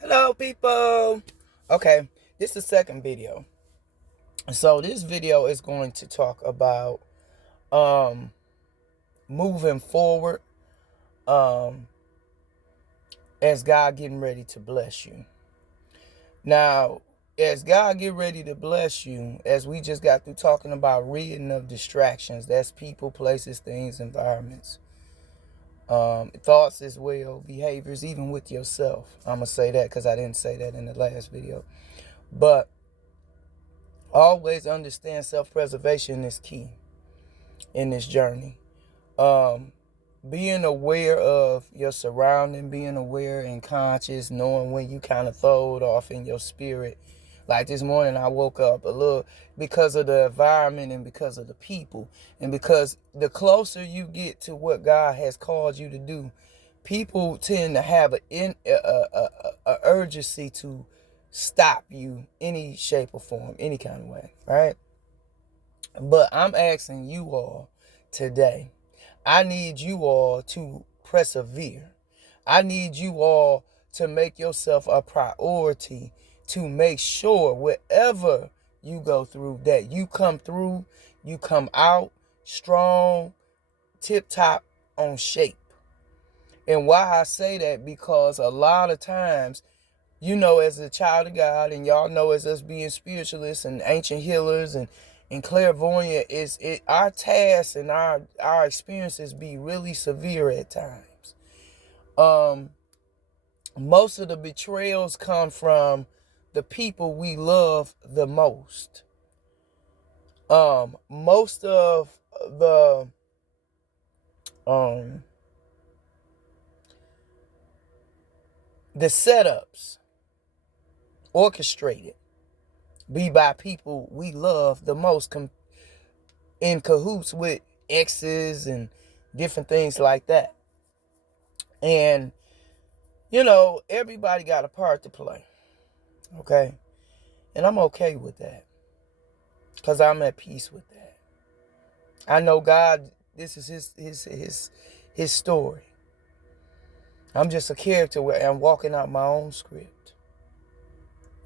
Hello, people. Okay, this is the second video. So this video is going to talk about um moving forward um as God getting ready to bless you. Now, as God get ready to bless you, as we just got through talking about ridding of distractions, that's people, places, things, environments, thoughts as well, behaviors, even with yourself. I'm gonna say that because I didn't say that in the last video, but always understand self-preservation is key in this journey. Um, Being aware of your surrounding, being aware and conscious, knowing when you kind of throw it off in your spirit. Like this morning, I woke up a little because of the environment and because of the people. And because the closer you get to what God has called you to do, people tend to have a urgency to stop you any shape or form, any kind of way, right? But I'm asking you all today, I need you all to persevere. I need you all to make yourself a priority to make sure wherever you go through that you come through, you come out strong, tip top on shape. And why I say that, because a lot of times, as a child of God, and y'all know as us being spiritualists and ancient healers and clairvoyant, is it our tasks and our experiences be really severe at times. Most of the betrayals come from the people we love the most. Most of um the setups orchestrated be by people we love the most, in cahoots with exes and different things like that. And everybody got a part to play, okay? And I'm okay with that, because I'm at peace with that. I know God, this is his story. I'm just a character where I'm walking out my own script,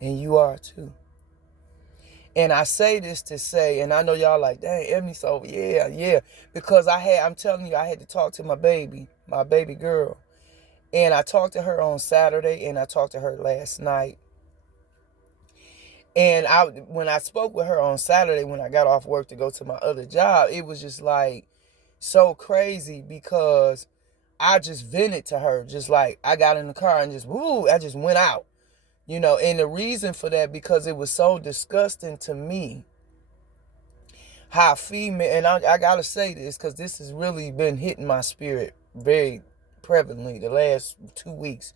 and you are too. And I say this to say, and I know y'all like, dang, Ebony, so yeah, because I'm telling you, I had to talk to my baby girl. And I talked to her on Saturday, and I talked to her last night. And when I spoke with her on Saturday, when I got off work to go to my other job, it was just like so crazy, because I just vented to her, just like I got in the car and I just went out, And the reason for that, because it was so disgusting to me how female, and I gotta say this, because this has really been hitting my spirit very prevalently the last 2 weeks.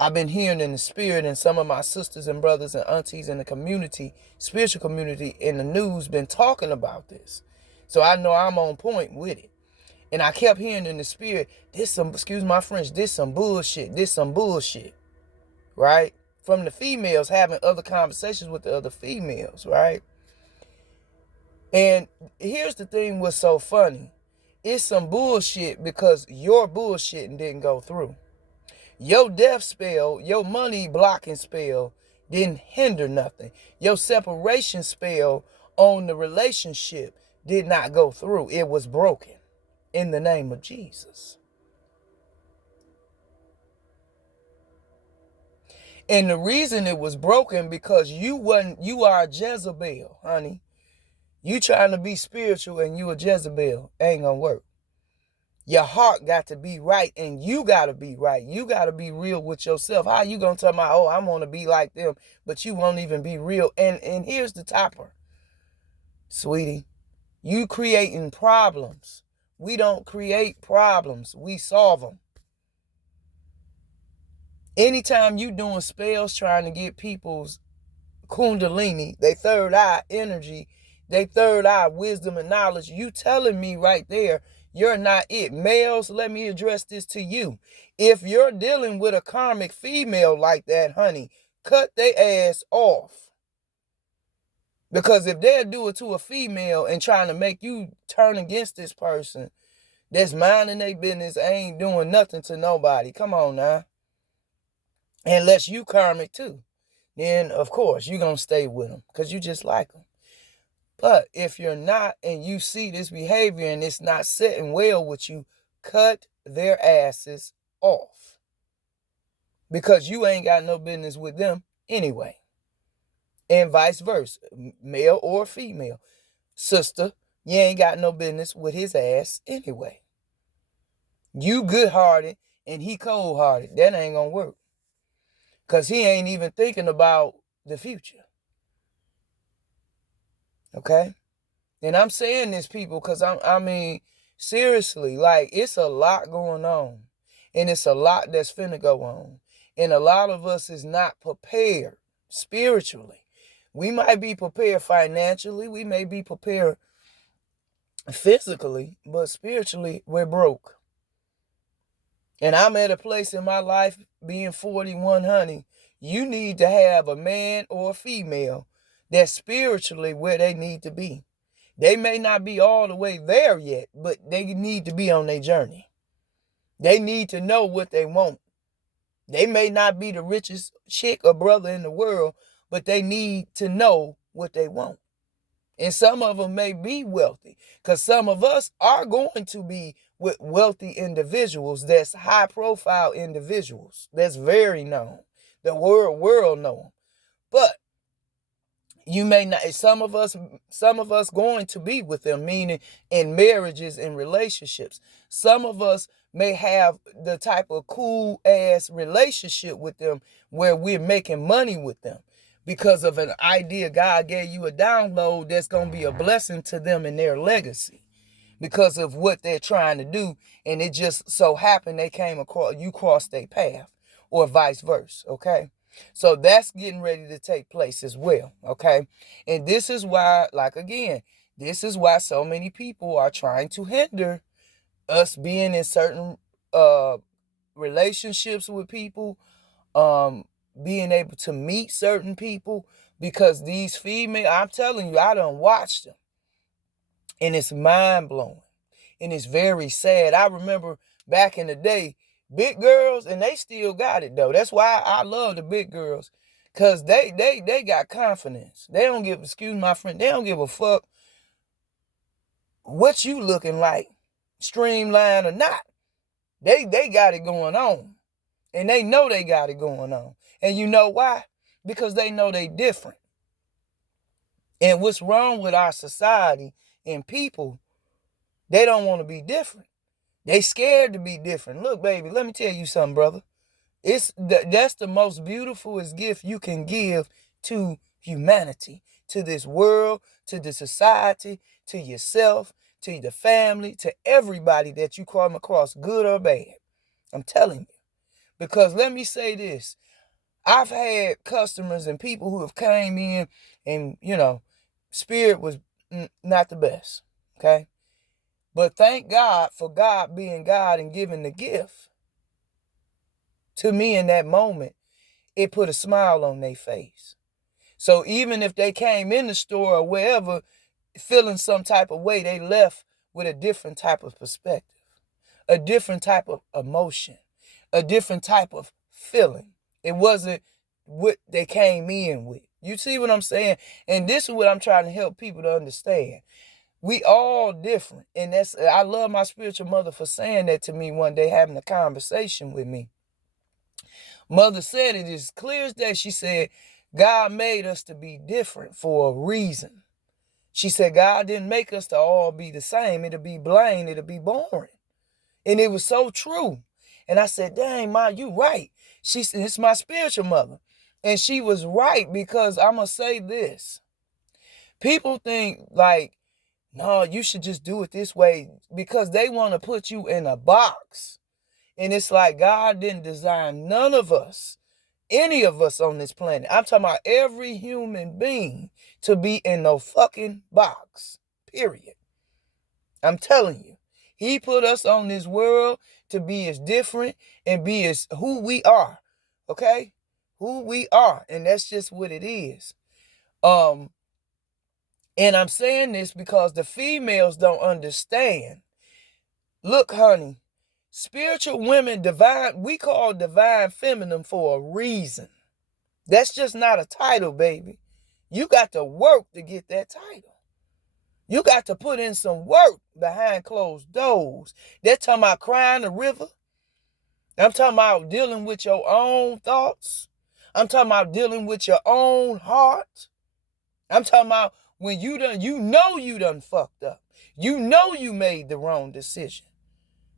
I've been hearing in the spirit, and some of my sisters and brothers and aunties in the community, spiritual community, in the news, been talking about this. So I know I'm on point with it. And I kept hearing in the spirit, excuse my French, this some bullshit, right? From the females having other conversations with the other females, right? And here's the thing, what's so funny. It's some bullshit because your bullshitting didn't go through. Your death spell, your money blocking spell didn't hinder nothing. Your separation spell on the relationship did not go through. It was broken in the name of Jesus. And the reason it was broken, because you are a Jezebel, honey. You trying to be spiritual and you a Jezebel. Ain't gonna work. Your heart got to be right, and you got to be right. You got to be real with yourself. How you going to tell me, oh, I'm going to be like them, but you won't even be real? And here's the topper, sweetie. You creating problems. We don't create problems. We solve them. Anytime you doing spells trying to get people's kundalini, they third eye energy, they third eye wisdom and knowledge, you telling me right there, you're not it. Males, let me address this to you. If you're dealing with a karmic female like that, honey, cut their ass off. Because if they'll do it to a female and trying to make you turn against this person that's minding their business, ain't doing nothing to nobody. Come on now. Unless you karmic too. Then, of course, you're going to stay with them because you just like them. But if you're not and you see this behavior and it's not sitting well with you, cut their asses off. Because you ain't got no business with them anyway. And vice versa, male or female. Sister, you ain't got no business with his ass anyway. You good-hearted and he cold-hearted. That ain't gonna work. Because he ain't even thinking about the future. Okay? And I'm saying this, people, because I mean, seriously, like, it's a lot going on. And it's a lot that's finna go on. And a lot of us is not prepared spiritually. We might be prepared financially. We may be prepared physically. But spiritually, we're broke. And I'm at a place in my life, being 41, honey, you need to have a man or a female that's spiritually where they need to be. They may not be all the way there yet, but they need to be on their journey. They need to know what they want. They may not be the richest chick or brother in the world, but they need to know what they want. And some of them may be wealthy, because some of us are going to be with wealthy individuals that's high-profile individuals that's very known. The world know them. But you may not. Some of us going to be with them, meaning in marriages and relationships. Some of us may have the type of cool ass relationship with them where we're making money with them because of an idea God gave you, a download that's going to be a blessing to them in their legacy because of what they're trying to do. And it just so happened they came across, you crossed their path, or vice versa. Okay. So that's getting ready to take place as well. Okay. And this is why, like, again, this is why so many people are trying to hinder us being in certain relationships with people, being able to meet certain people, because these female, I'm telling you, I done watched them, and it's mind-blowing, and it's very sad. I remember back in the day, big girls, and they still got it, though. That's why I love the big girls, because they got confidence. They don't give, excuse my friend, they don't give a fuck what you looking like, streamlined or not. They got it going on. And they know they got it going on. And you know why? Because they know they different. And what's wrong with our society and people, they don't want to be different. They scared to be different. Look, baby, let me tell you something, brother. That's the most beautifulest gift you can give to humanity, to this world, to the society, to yourself, to the family, to everybody that you come across, good or bad. I'm telling you. Because let me say this. I've had customers and people who have came in and, spirit was not the best. Okay? But thank God for God being God and giving the gift. To me in that moment, it put a smile on their face. So even if they came in the store or wherever feeling some type of way, they left with a different type of perspective, a different type of emotion, a different type of feeling. It wasn't what they came in with. You see what I'm saying? And this is what I'm trying to help people to understand. We all different. And I love my spiritual mother for saying that to me one day, having a conversation with me. Mother said it as clear as day. She said, God made us to be different for a reason. She said, God didn't make us to all be the same. It'll be bland. It'll be boring. And it was so true. And I said, dang, Ma, you right. She said, it's my spiritual mother. And she was right, because I'm going to say this. People think like, no, you should just do it this way, because they want to put you in a box. And it's like God didn't design none of us, any of us on this planet. I'm talking about every human being to be in no fucking box, period. I'm telling you. He put us on this world to be as different and be as who we are. Okay? Who we are. And that's just what it is. And I'm saying this because the females don't understand. Look, honey, Spiritual women, divine, we call divine feminine for a reason. That's just not a title, baby. You got to work to get that title. You got to put in some work behind closed doors. They're talking about crying the river. I'm talking about dealing with your own thoughts. I'm talking about dealing with your own heart. I'm talking about when you done fucked up. You know you made the wrong decision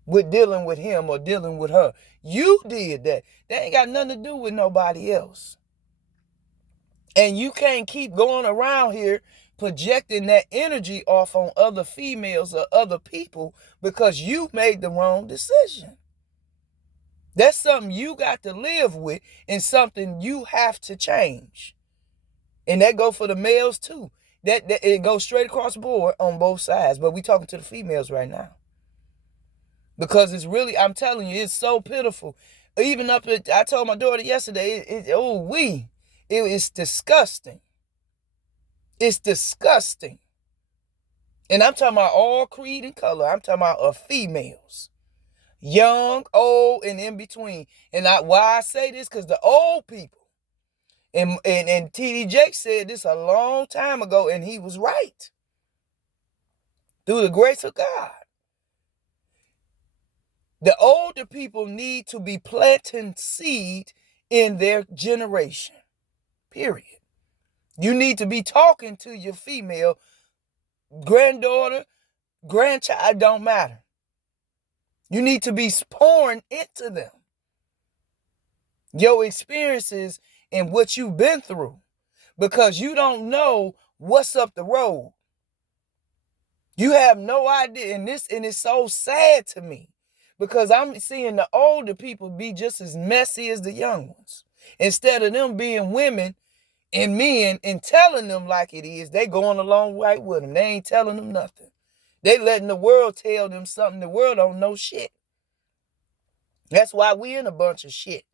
with dealing with him or dealing with her. You did that. That ain't got nothing to do with nobody else. And you can't keep going around here projecting that energy off on other females or other people because you made the wrong decision. That's something you got to live with and something you have to change. And that go for the males too. That it goes straight across the board on both sides. But we talking to the females right now. Because it's really, I'm telling you, it's so pitiful. Even up at, I told my daughter yesterday, it's disgusting. It's disgusting. And I'm talking about all creed and color. I'm talking about females. Young, old, and in between. And why I say this, because the old people, and T.D. Jakes said this a long time ago, and he was right. Through the grace of God. The older people need to be planting seed in their generation. Period. You need to be talking to your female granddaughter, grandchild, don't matter. You need to be pouring into them your experiences and what you've been through, because you don't know what's up the road. You have no idea. And it's so sad to me because I'm seeing the older people be just as messy as the young ones. Instead of them being women and men and telling them like it is, they going along right with them. They ain't telling them nothing. They letting the world tell them something. The world don't know shit. That's why we in a bunch of shit.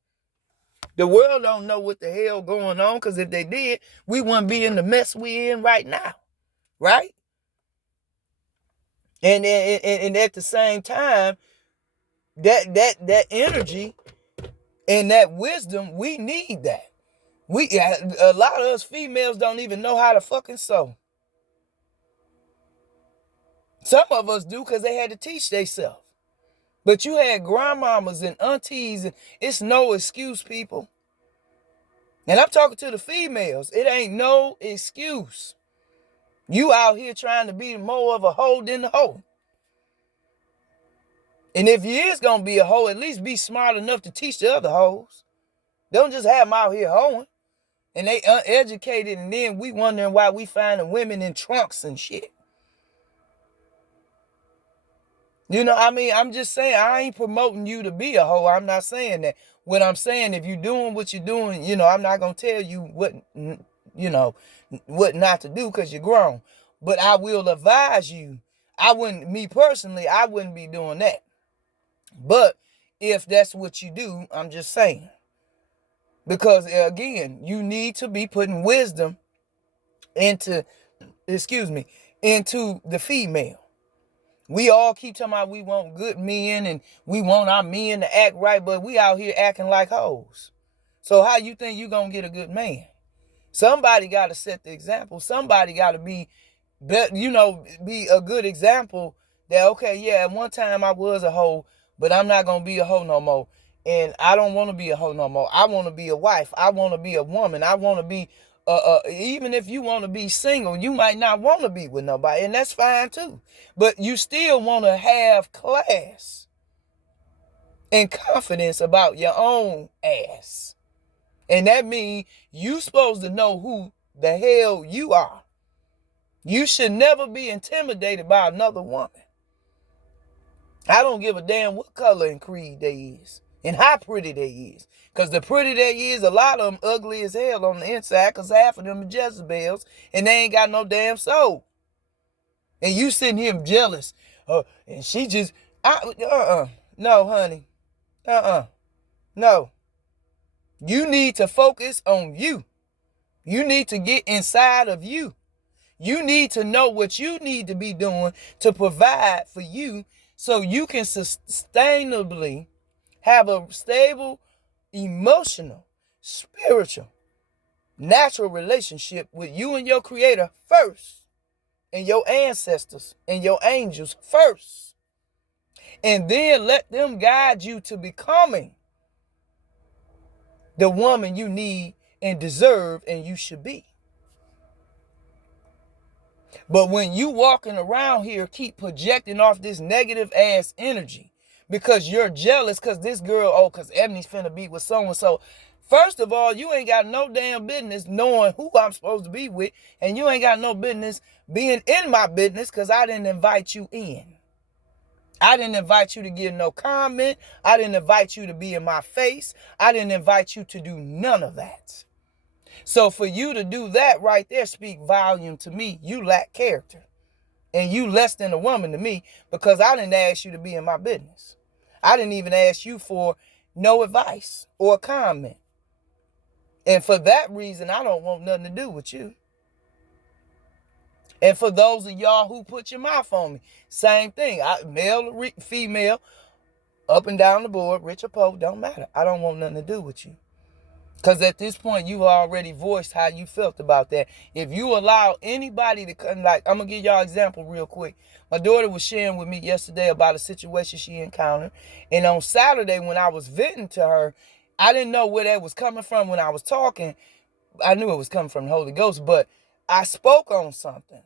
The world don't know what the hell going on, because if they did, we wouldn't be in the mess we in right now. Right? And at the same time, that energy and that wisdom, we need that. A lot of us females don't even know how to fucking sew. Some of us do because they had to teach themselves. But you had grandmamas and aunties, and it's no excuse, people. And I'm talking to the females. It ain't no excuse. You out here trying to be more of a hoe than the hoe. And if you is going to be a hoe, at least be smart enough to teach the other hoes. Don't just have them out here hoeing. And they uneducated, and then we wondering why we finding women in trunks and shit. You know, I mean, I'm just saying, I ain't promoting you to be a hoe. I'm not saying that. What I'm saying, if you're doing what you're doing, you know, I'm not going to tell you what, you know, what not to do because you're grown. But I will advise you. Me personally, I wouldn't be doing that. But if that's what you do, I'm just saying. Because, again, you need to be putting wisdom into the female. We all keep talking about we want good men and we want our men to act right, but we out here acting like hoes. So how you think you going to get a good man? Somebody got to set the example. Somebody got to be a good example that, okay, yeah, at one time I was a hoe, but I'm not going to be a hoe no more. And I don't want to be a hoe no more. I want to be a wife. I want to be a woman. I want to be, even if you want to be single, you might not want to be with nobody. And that's fine too. But you still want to have class and confidence about your own ass. And that means you supposed to know who the hell you are. You should never be intimidated by another woman. I don't give a damn what color and creed they is. And how pretty they is. Because the pretty they is, a lot of them ugly as hell on the inside. Because half of them are Jezebels. And they ain't got no damn soul. And you sitting here jealous. And she just, no, honey. No. You need to focus on you. You need to get inside of you. You need to know what you need to be doing to provide for you so you can sustainably have a stable, emotional, spiritual, natural relationship with you and your creator first, and your ancestors and your angels first. And then let them guide you to becoming the woman you need and deserve and you should be. But when you walking around here keep projecting off this negative ass energy because you're jealous because this girl, because Ebony's finna be with so-and-so. First of all, you ain't got no damn business knowing who I'm supposed to be with, and you ain't got no business being in my business because I didn't invite you in. I didn't invite you to give no comment. I didn't invite you to be in my face. I didn't invite you to do none of that. So for you to do that right there speak volume to me. You lack character. And you less than a woman to me because I didn't ask you to be in my business. I didn't even ask you for no advice or comment. And for that reason, I don't want nothing to do with you. And for those of y'all who put your mouth on me, same thing. Male or female, up and down the board, rich or poor, don't matter. I don't want nothing to do with you. Because at this point, you've already voiced how you felt about that. If you allow anybody to come, like, I'm going to give y'all an example real quick. My daughter was sharing with me yesterday about a situation she encountered. And on Saturday, when I was venting to her, I didn't know where that was coming from when I was talking. I knew it was coming from the Holy Ghost, but I spoke on something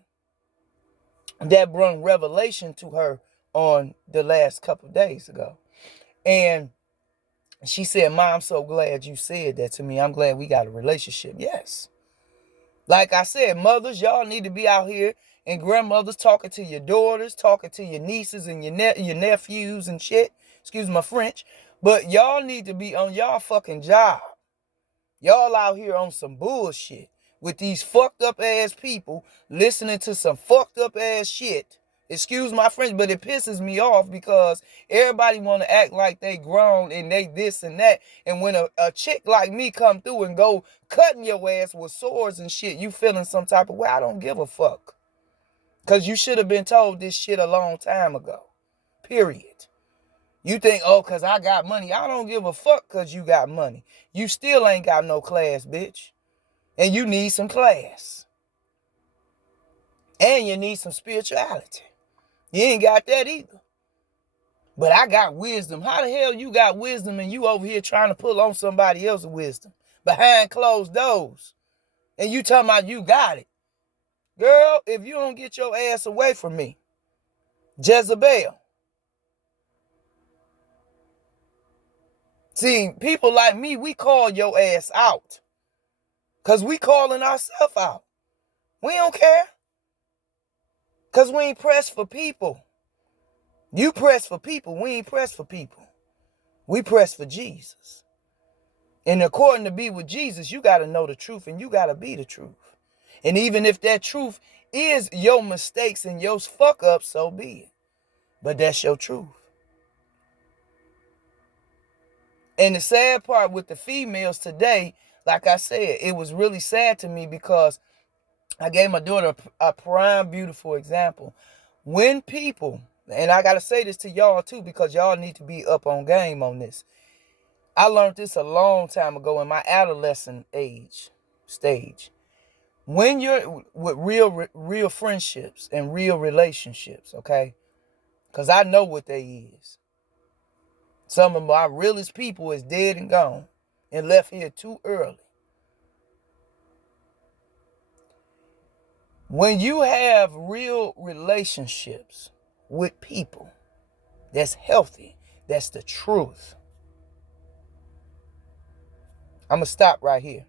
that brought revelation to her on the last couple of days ago. And she said, "Mom, I'm so glad you said that to me. I'm glad we got a relationship." Yes. Like I said, mothers, y'all need to be out here, and grandmothers talking to your daughters, talking to your nieces and your nephews and shit. Excuse my French. But y'all need to be on y'all fucking job. Y'all out here on some bullshit with these fucked up ass people listening to some fucked up ass shit. Excuse my French, but it pisses me off because everybody want to act like they grown and they this and that. And when a chick like me come through and go cutting your ass with swords and shit, you feeling some type of way. I don't give a fuck. Because you should have been told this shit a long time ago. Period. You think, oh, because I got money. I don't give a fuck because you got money. You still ain't got no class, bitch. And you need some class. And you need some spirituality. You ain't got that either. But I got wisdom. How the hell you got wisdom and you over here trying to pull on somebody else's wisdom behind closed doors? And you talking about you got it. Girl, if you don't get your ass away from me, Jezebel. See, people like me, we call your ass out. Because we calling ourselves out. We don't care. Because we ain't pressed for people. You press for people. We ain't pressed for people. We press for Jesus. And according to be with Jesus, you got to know the truth and you got to be the truth. And even if that truth is your mistakes and your fuck ups, so be it. But that's your truth. And the sad part with the females today, like I said, it was really sad to me because I gave my daughter a prime, beautiful example. When people, and I got to say this to y'all too, because y'all need to be up on game on this. I learned this a long time ago in my adolescent stage. When you're with real friendships and real relationships, okay? Because I know what they is. Some of my realest people is dead and gone and left here too early. When you have real relationships with people that's healthy, that's the truth. I'm going to stop right here.